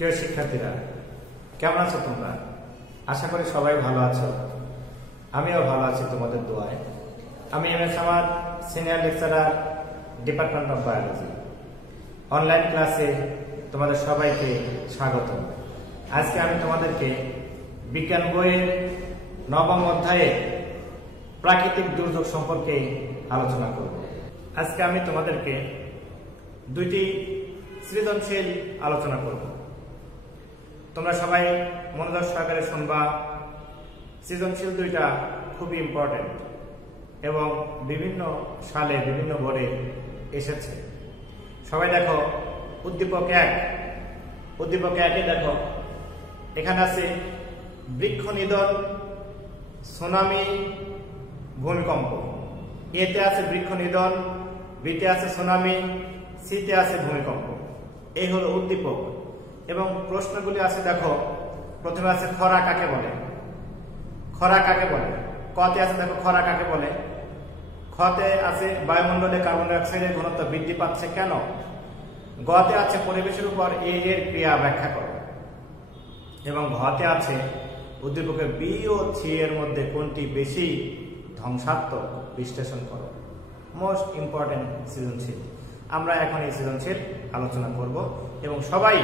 প্রিয় শিক্ষার্থীরা, কেমন আছো তোমরা? আশা করি সবাই ভালো আছো। আমিও ভালো আছি তোমাদের দোয়ায়। আমি MS Samad, senior lecturer, department of biology. Online ক্লাসে তোমাদের সবাইকে স্বাগত। আজকে আমি তোমাদেরকে বিজ্ঞান বইয়ের নবম অধ্যায়ে প্রাকৃতিক দুর্যোগ সম্পর্কে আলোচনা করব। আজকে আমি তোমাদেরকে দুইটি সৃজনশীল আলোচনা করব। তোমরা সবাই মনোযোগ সহকারে শুনবা। সৃজনশীল দুইটা খুবই ইম্পর্টেন্ট এবং বিভিন্ন সালে বিভিন্ন বোর্ডে এসেছে। সবাই দেখো, উদ্দীপক 1। উদ্দীপক 1-এ দেখো, এখানে আছে বৃক্ষ নিধন, সুনামি, ভূমিকম্প। এতে আছে বৃক্ষ নিধন, বিতে আছে সুনামি, সিতে আছে ভূমিকম্প। এই হলো উদ্দীপক এবং প্রশ্নগুলি আছে। দেখো, প্রথমে আছে খরা কাকে বলে। খরা কাকে বলে? কতে আছে দেখো, খরা কাকে বলে। খতে আছে বায়ুমণ্ডলে কার্বন ডাই অক্সাইডের ঘনত্ব বৃদ্ধি পাচ্ছে কেন। গতে আছে পরিবেশের উপর এর ক্রিয়া ব্যাখ্যা করো। এবং ঘতে আছে উদ্দীপকের বি ও সি এর মধ্যে কোনটি বেশি ধ্বংসাত্মক বিশ্লেষণ করো। মোস্ট ইম্পর্টেন্ট সৃজনশীল। আমরা এখন এই সৃজনশীল আলোচনা করব এবং সবাই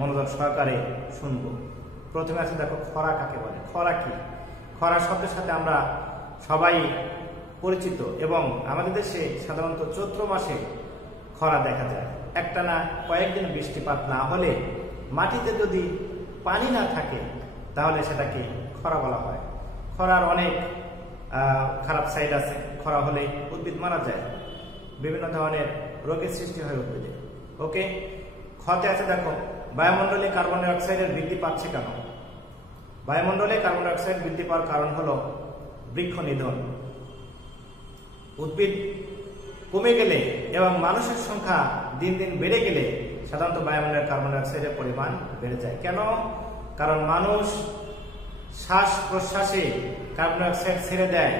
মনোযোগ সহকারে শুনব। প্রথমে আছে দেখো, খরা কাকে বলে। খরা কি? খরা শব্দের সাথে আমরা সবাই পরিচিত এবং আমাদের দেশে সাধারণত চৈত্র মাসে খরা দেখা যায়। একটানা কয়েকদিন বৃষ্টিপাত না হলে, মাটিতে যদি পানি না থাকে, তাহলে সেটাকে খরা বলা হয়। খরার অনেক খারাপ সাইড আছে। খরা হলে উদ্ভিদ মারা যায়, বিভিন্ন ধরনের রোগের সৃষ্টি হয় উদ্ভিদে। ওকে, খতে আছে দেখো, বায়ুমণ্ডলে কার্বন ডাই অক্সাইডের বৃদ্ধি পাচ্ছে কেন। বায়ুমণ্ডলে কার্বন ডাই অক্সাইড বৃদ্ধি পাওয়ার কারণ হলো বৃক্ষ নিধন। উদ্ভিদ কমে গেলে এবং মানুষের সংখ্যা দিন দিন বেড়ে গেলে সাধারণত বায়ুমণ্ডলের কার্বন ডাই অক্সাইডের পরিমাণ বেড়ে যায়। কেন? কারণ মানুষ শ্বাস প্রশ্বাসে কার্বন ডাই অক্সাইড ছেড়ে দেয়,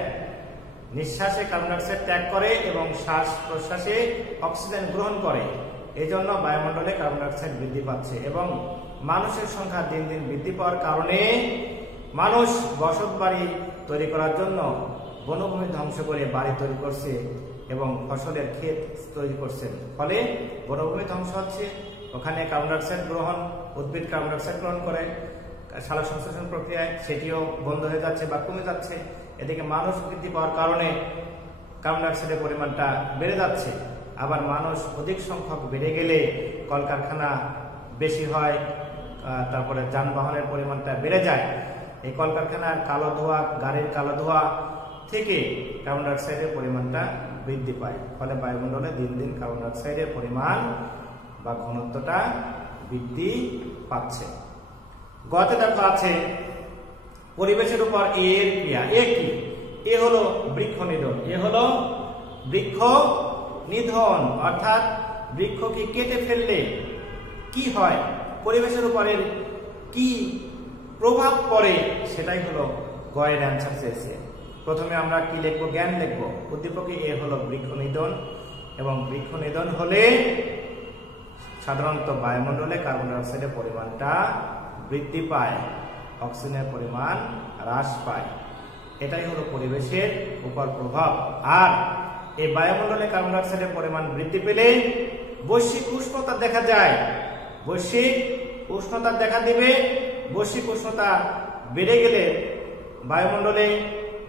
নিঃশ্বাসে কার্বন ডাই অক্সাইড ত্যাগ করে এবং শ্বাস প্রশ্বাসে অক্সিজেন গ্রহণ করে। এই জন্য বায়ুমণ্ডলে কার্বন ডাই অক্সাইড বৃদ্ধি পাচ্ছে এবং মানুষের সংখ্যা দিন দিন বৃদ্ধি পাওয়ার কারণে মানুষ বসত বাড়ি তৈরি করার জন্য বনভূমি ধ্বংস করে বাড়ি তৈরি করছে এবং ফসলের ক্ষেত তৈরি করছে। ফলে বনভূমি ধ্বংস হচ্ছে, ওখানে কার্বন ডাই অক্সাইড গ্রহণ, উদ্ভিদ কার্বন ডাই অক্সাইড গ্রহণ করে সালোক সংশ্লেষণ প্রক্রিয়ায়, সেটিও বন্ধ হয়ে যাচ্ছে বা কমে যাচ্ছে। এদিকে মানুষ বৃদ্ধি পাওয়ার কারণে কার্বন ডাই অক্সাইডের পরিমাণটা বেড়ে যাচ্ছে। আবার মানুষ অধিক সংখ্যক বেড়ে গেলে কলকারখানা বেশি হয়, তারপরে যানবাহনের পরিমাণটা বেড়ে যায়। এই কলকারখানার কালো ধোঁয়া, গাড়ির কালো ধোঁয়া থেকে কার্বন ডাই অক্সাইডের পরিমাণটা বৃদ্ধি পায়। ফলে বায়ুমণ্ডলে দিন দিন কার্বন ডাই অক্সাইডের পরিমাণ বা ঘনত্বটা বৃদ্ধি পাচ্ছে। গতে দেখো আছে পরিবেশের উপর এর ক্রিয়া। এ কি? এ হলো বৃক্ষ নিধন। এ হলো বৃক্ষ নিধন, অর্থাৎ বৃক্ষকে কেটে ফেললে কি হয়, পরিবেশের উপরে কি প্রভাব পড়ে, সেটাই হলো গয়ের অ্যান্সার চেয়েছে। প্রথমে আমরা কি লিখবো? জ্ঞান লিখবো। উদ্দীপকে এ হলো বৃক্ষ নিধন এবং বৃক্ষ নিধন হলে সাধারণত বায়ুমণ্ডলে কার্বন ডাই অক্সাইডের পরিমাণটা বৃদ্ধি পায়, অক্সিজেনের পরিমাণ হ্রাস পায়। এটাই হলো পরিবেশের উপর প্রভাব। আর এই বায়ুমণ্ডলে কার্বন ডাই অক্সাইডের পরিমাণ বৃদ্ধি পেলে বৈশ্বিক উষ্ণতা দেখা যায়। বৈশ্বিক উষ্ণতা দেখা দিবে। বৈশ্বিক উষ্ণতা বেড়ে গেলে বায়ুমণ্ডলে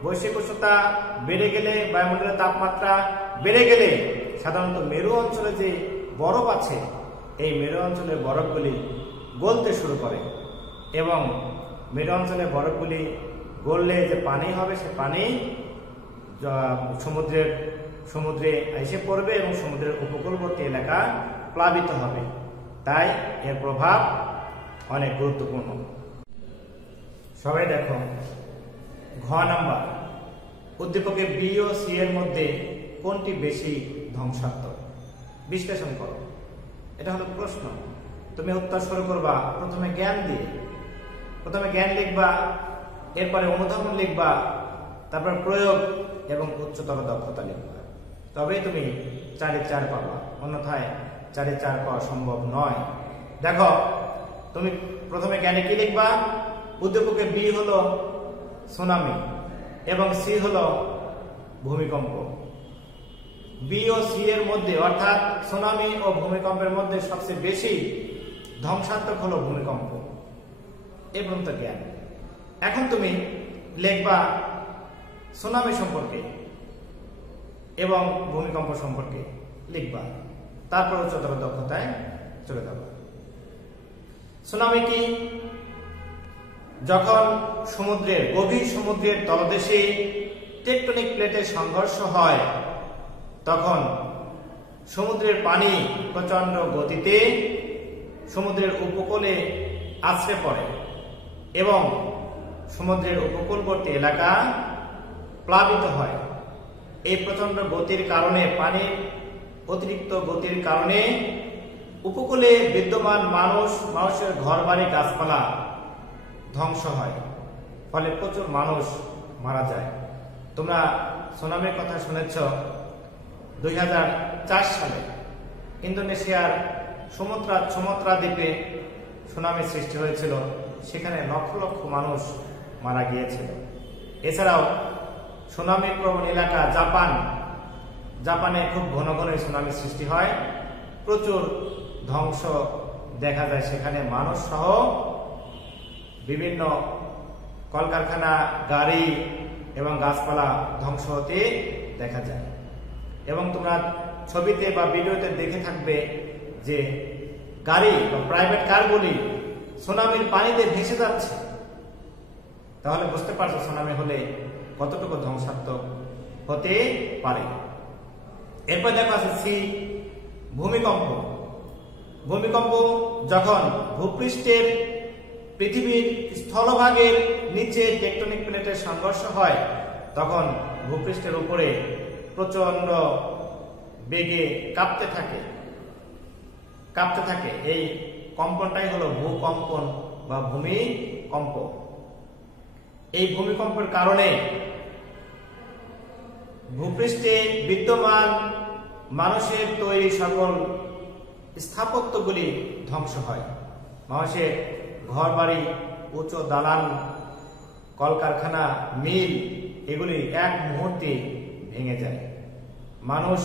বৈশ্বিক উষ্ণতা বেড়ে গেলে, বায়ুমণ্ডলের তাপমাত্রা বেড়ে গেলে সাধারণত মেরু অঞ্চলে যে বরফ আছে, এই মেরু অঞ্চলের বরফগুলি গলতে শুরু করে এবং মেরু অঞ্চলের বরফগুলি গললে যে পানি হবে, সে পানি সমুদ্রে এসে পড়বে এবং সমুদ্রের উপকূলবর্তী এলাকা প্লাবিত হবে। তাই এর প্রভাব অনেক গুরুত্বপূর্ণ। সবাই দেখো, ঘ নাম্বার, উদ্দীপকে বি ও সি এর মধ্যে কোনটি বেশি ধ্বংসাত্মক বিশ্লেষণ করো। এটা হলো প্রশ্ন। তুমি উত্তর শুরু করবা প্রথমে জ্ঞান দিয়ে। প্রথমে জ্ঞান লিখবা, এরপরে অনুধাবন লিখবা, তারপর প্রয়োগ এবং উচ্চতর দক্ষতা লিখবা। তবেই তুমি 4-4 পাবা, অন্যথায় 4-4 পাওয়া সম্ভব নয়। দেখো, তুমি প্রথমে জ্ঞানে কি লিখবা? উদ্দীপকে বি হলো সুনামি এবং সি হলো ভূমিকম্প। বি ও সি এর মধ্যে অর্থাৎ সুনামি ও ভূমিকম্পের মধ্যে সবচেয়ে বেশি ধ্বংসাত্মক হলো ভূমিকম্প। এই পর্যন্ত জ্ঞান। এখন তুমি লিখবা সুনামি সম্পর্কে এবং ভূমিকম্প সম্পর্কে লিখবা, তারপর উচ্চতর দক্ষতায় চলে যাবা। সুনামি কি? যখন গভীর সমুদ্রের তলদেশে টেকটনিক প্লেটের সংঘর্ষ হয়, তখন সমুদ্রের পানি প্রচন্ড গতিতে সমুদ্রের উপকূলে আছড়ে পড়ে এবং সমুদ্রের উপকূলবর্তী এলাকা প্লাবিত হয়। এই প্রচন্ড গতির কারণে, পানির অতিরিক্ত গতির কারণে উপকূলে বিদ্যমান মানুষের ঘরবাড়ি গাছপালা ধ্বংস হয়, ফলে প্রচুর মানুষ মারা যায়। তোমরা সুনামির কথা শুনেছ। 2004 সালে ইন্দোনেশিয়ার সুমাত্রা দ্বীপে সুনামি সৃষ্টি হয়েছিল, সেখানে লক্ষ লক্ষ মানুষ মারা গিয়েছিল। এছাড়াও সুনামি প্রবণ এলাকা জাপানে খুব ঘন ঘন সুনামি সৃষ্টি হয়, প্রচুর ধ্বংস দেখা যায়। সেখানে মানুষ সহ বিভিন্ন কলকারখানা, গাড়ি এবং গাছপালা ধ্বংস হতে দেখা যায়। এবং তোমরা ছবিতে বা ভিডিওতে দেখে থাকবে যে গাড়ি বা প্রাইভেট কারগুলি সুনামির পানিতে ভেসে যাচ্ছে। তাহলে বুঝতে পারছো সুনামি হলে কতটুকু ধ্বংসাত্মক হতে পারে। এরপর দেখো আছে সি, ভূমিকম্প। ভূমিকম্প যখন ভূপৃষ্ঠের পৃথিবীর স্থলভাগের নিচে টেকটনিক প্লেটের সংঘর্ষ হয়, তখন ভূপৃষ্ঠের উপরে প্রচন্ড বেগে কাঁপতে থাকে। এই কম্পনটাই হলো ভূকম্পন বা ভূমিকম্প। এই ভূমিকম্পের কারণে ভূপৃষ্ঠে বিদ্যমান মানুষের তৈরি সকল স্থাপত্যগুলি ধ্বংস হয়। মানুষের ঘরবাড়ি, উঁচু দালান, কলকারখানা, মিল এগুলি এক মুহূর্তে ভেঙে যায়। মানুষ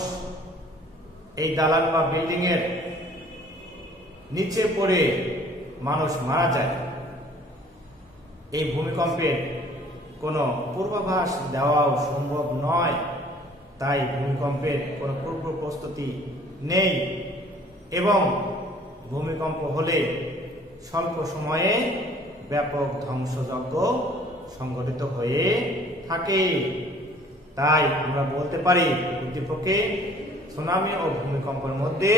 এই দালান বা বিল্ডিং এর নিচে পড়ে মানুষ মারা যায়। এই ভূমিকম্পের কোনো পূর্বাভাস দেওয়াও সম্ভব নয়, তাই ভূমিকম্পের কোনো পূর্ব প্রস্তুতি নেই এবং ভূমিকম্প হলে স্বল্প সময়ে ব্যাপক ধ্বংসযজ্ঞ সংঘটিত হয়ে থাকে। তাই আমরা বলতে পারি উদ্দীপকে সুনামি ও ভূমিকম্পের মধ্যে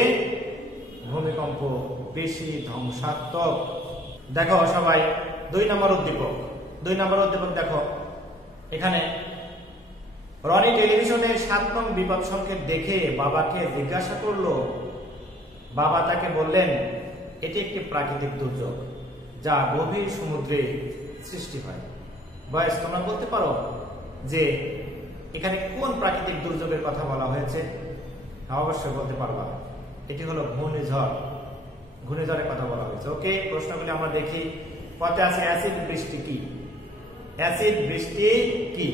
ভূমিকম্প বেশি ধ্বংসাত্মক। দেখো সবাই 2 নম্বর উদ্দীপক দেখো। এখানে রনি টেলিভিশনে 7 নং বিপদ সংকেত দেখে বাবাকে জিজ্ঞাসা করলো। বাবা তাকে বললেন এটি একটি প্রাকৃতিক দুর্যোগ যা গভীর সমুদ্রে সৃষ্টি হয়। বয়স তোমরা বলতে পারো যে এখানে কোন প্রাকৃতিক দুর্যোগের কথা বলা হয়েছে? অবশ্যই বলতে পারবা, এটি হলো ঘূর্ণিঝড়ের কথা বলা হয়েছে। ওকে, প্রশ্নগুলি আমরা দেখি। পথে আছে অ্যাসিড বৃষ্টি কি? অ্যাসিড বৃষ্টি কি?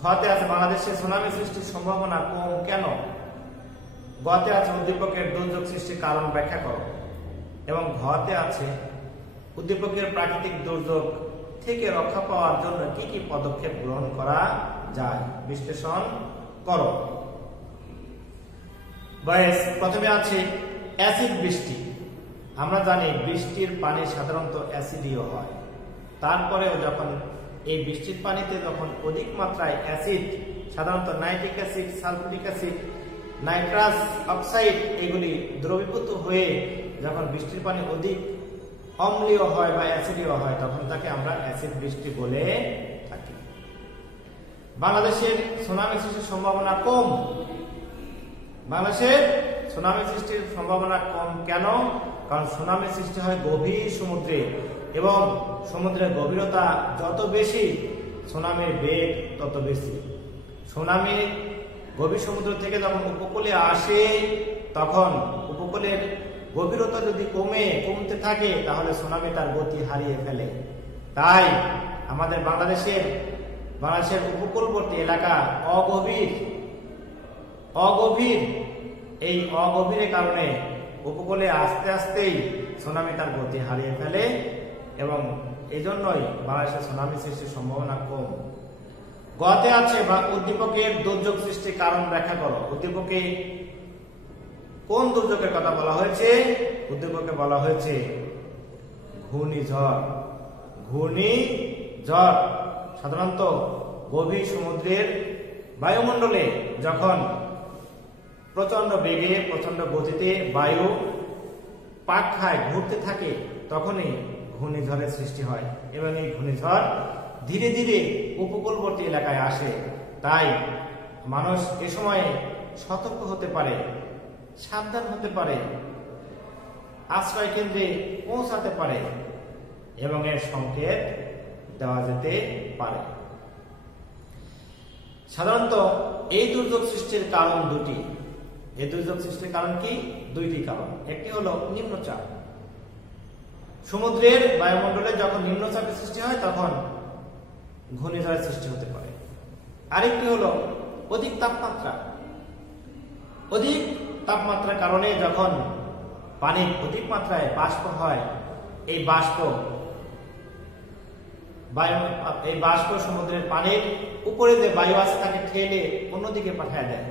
খতে আছে বাংলাদেশে সুনামি সৃষ্টির সম্ভাবনা কম কেন? গতে আছে উদ্দীপকের দুর্যোগ সৃষ্টির কারণ ব্যাখ্যা করো এবং ঘতে আছে উদ্দীপকের প্রাকৃতিক দুর্যোগ থেকে রক্ষা পাওয়ার জন্য কি কি পদক্ষেপ গ্রহণ করা যায় বিশ্লেষণ করো। বয়স প্রথমে আছে অ্যাসিড বৃষ্টি। আমরা জানি বৃষ্টির পানি সাধারণত অ্যাসিডীয় হয়, তারপরেও যখন এই বৃষ্টির পানিতে যখন অধিক মাত্রায় অ্যাসিড, সাধারণত nitric acid, sulphuric acid, nitrous oxide এগুলি দ্রবীভূত হয়ে যখন বৃষ্টির পানি অধিক অম্লীয় হয় বা অ্যাসিডীয় হয়, তখন তাকে আমরা অ্যাসিড বৃষ্টি বলে থাকি। বাংলাদেশের সুনামি সৃষ্টির সম্ভাবনা কম। বাংলাদেশের সুনামি সৃষ্টির সম্ভাবনা কম কেন? কারণ সুনামি সৃষ্টি হয় গভীর সমুদ্রে এবং সমুদ্রের গভীরতা যত বেশি সুনামির বেগ তত বেশি। সুনামি গভীর সমুদ্র থেকে যখন উপকূলে আসে তখন উপকূলের গভীরতা যদি কমতে থাকে তাহলে সুনামি তার গতি হারিয়ে ফেলে। তাই আমাদের বাংলাদেশের উপকূলবর্তী এলাকা অগভীর এই অগভীরের কারণে উপকূলে আস্তে আস্তেই সুনামি তার গতি হারিয়ে ফেলে এবং এই জন্যই বাংলাদেশের সুনামি সৃষ্টির সম্ভাবনা কম। গতে আছে বা উদ্দীপকের দুর্যোগ সৃষ্টির কারণ ব্যাখ্যা করো। উদ্দীপকে কোন দুর্যোগের কথা বলা হয়েছে? উদ্দীপকে বলা হয়েছে ঘূর্ণিঝড়। সাধারণত গভীর সমুদ্রের বায়ুমণ্ডলে যখন প্রচন্ড বেগে প্রচন্ড গতিতে বায়ু পাক খায় ঘুরতে থাকে তখনই ঘূর্ণিঝড়ের সৃষ্টি হয় এবং এই ঘূর্ণিঝড় ধীরে ধীরে উপকূলবর্তী এলাকায় আসে। তাই মানুষ এ সময়ে সতর্ক হতে পারে, সাবধান হতে পারে, আশ্রয় কেন্দ্রে পৌঁছাতে পারে এবং এর সংকেত দেওয়া যেতে পারে। সাধারণত এই দুর্যোগ সৃষ্টির কারণ দুটি। এই দুর্যোগ সৃষ্টির কারণ কি? দুইটি কারণ। একটি হলো নিম্নচাপ। সমুদ্রের বায়ুমণ্ডলে যখন নিম্নচাপের সৃষ্টি হয় তখন ঘূর্ণিঝড়ের সৃষ্টি হতে পারে। আরেকটি হলো অধিক তাপমাত্রা। অধিক তাপমাত্রার কারণে যখন পানি অধিক মাত্রায় বাষ্প হয়, এই বাষ্প সমুদ্রের পানির উপরে যে বায়ু আছে তাকে ঠেলে অন্যদিকে পাঠিয়ে দেয়।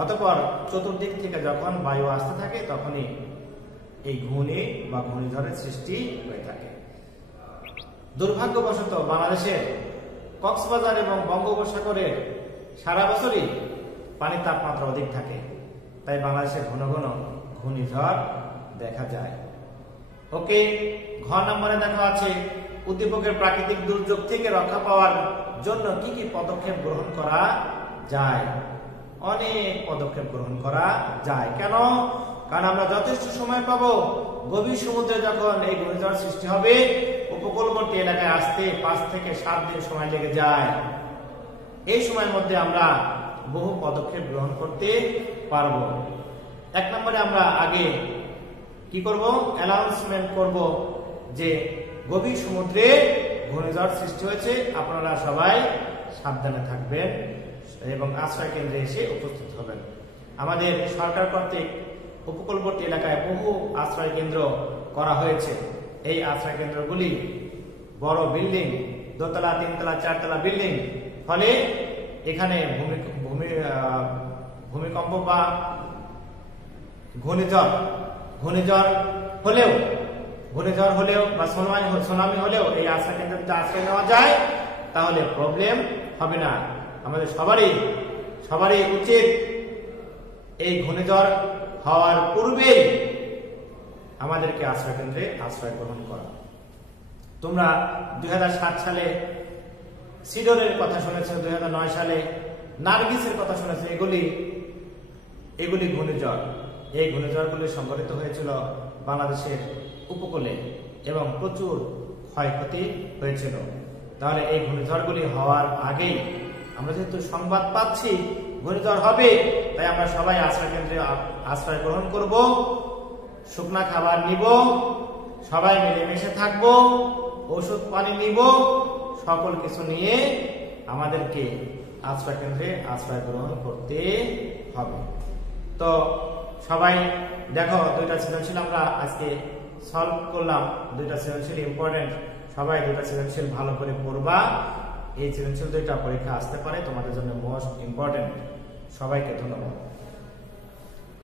অতঃপর চতুর্দিক থেকে যখন বায়ু আসতে থাকে তখনই এই ঘূর্ণিঝড়ের সৃষ্টি হয়ে থাকে। দুর্ভাগ্যবশত বাংলাদেশের কক্সবাজার এবং বঙ্গোপসাগরের সারা বছরই পানির তাপমাত্রা অধিক থাকে, তাই বাংলাদেশে ঘন ঘন ঘূর্ণিঝড় দেখা যায়। ওকে, ঘ নম্বরে দেখা আছে উদ্দীপকের প্রাকৃতিক দুর্যোগ থেকে রক্ষা পাওয়ার জন্য কি কি পদক্ষেপ গ্রহণ করা যায়? অনেক পদক্ষেপ গ্রহণ করা যায়। কেন? কারণ আমরা যথেষ্ট সময় পাবো। গভীর সমুদ্রে যখন এই ঘূর্ণিঝড় সৃষ্টি হবে উপকূলবর্তী এলাকায় আসতে 5 থেকে 7 দিন সময় লেগে যায়। এই সময়ের মধ্যে আমরা বহু পদক্ষেপ গ্রহণ করতে পারবো। 1 নম্বরে আমরা আগে কি করব? অ্যানাউন্সমেন্ট করব যে গভীর সমুদ্রে ঘূর্ণিঝড় সৃষ্টি হয়েছে, আপনারা সবাই সাবধানে থাকবেন এবং আশ্রয় কেন্দ্রে এসে উপস্থিত হবেন। আমাদের সরকার কর্তৃক উপকূলবর্তী এলাকায় বহু আশ্রয় কেন্দ্র করা হয়েছে। এই আশ্রয় কেন্দ্রগুলি বড় বিল্ডিং, 2 তলা 3 তলা 4 তলা বিল্ডিং, ফলে এখানে ভূমিকম্প বা ঘূর্ণিঝড় হলেও বা সুনামি হলেও এই আশ্রয় কেন্দ্রে আশ্রয় নেওয়া যায়, তাহলে প্রবলেম হবে না। আমাদের সবারই উচিত এই ঘূর্ণিঝড় হওয়ার পূর্বেই আমাদেরকে আশ্রয় কেন্দ্রে আশ্রয় গ্রহণ করা। তোমরা 2007 সালে সিডরের কথা শুনেছো, 2009 সালে নার্গিসের কথা শুনেছো। এগুলি ঘূর্ণিঝড়। এই ঘূর্ণিঝড়গুলি সংঘটিত হয়েছিল বাংলাদেশের উপকূলে এবং প্রচুর ক্ষয়ক্ষতি হয়েছিল। তাহলে এই ঘূর্ণিঝড়গুলি হওয়ার আগেই আমরা যেহেতু সংবাদ পাচ্ছি ঘূর্ণিঝড় হবে, তাই আমরা সবাই আশ্রয় কেন্দ্রে আশ্রয় গ্রহণ করব, শুকনা খাবার নিব, সবাই মিলেমিশে থাকব, ওষুধ পানি নিব, সকল কিছু নিয়ে আমাদেরকে আশ্রয় কেন্দ্রে আশ্রয় গ্রহণ করতে হবে। তো সবাই দেখো, 2টা সৃজনশীল আমরা আজকে সলভ করলাম। 2টা সৃজনশীল ইম্পর্টেন্ট, সবাই 2টা সৃজনশীল ভালো করে পড়বা। এই সৃজনশীল 2টা পরীক্ষা আসতে পারে, তোমাদের জন্য মোস্ট ইম্পর্টেন্ট। সবাইকে ধন্যবাদ।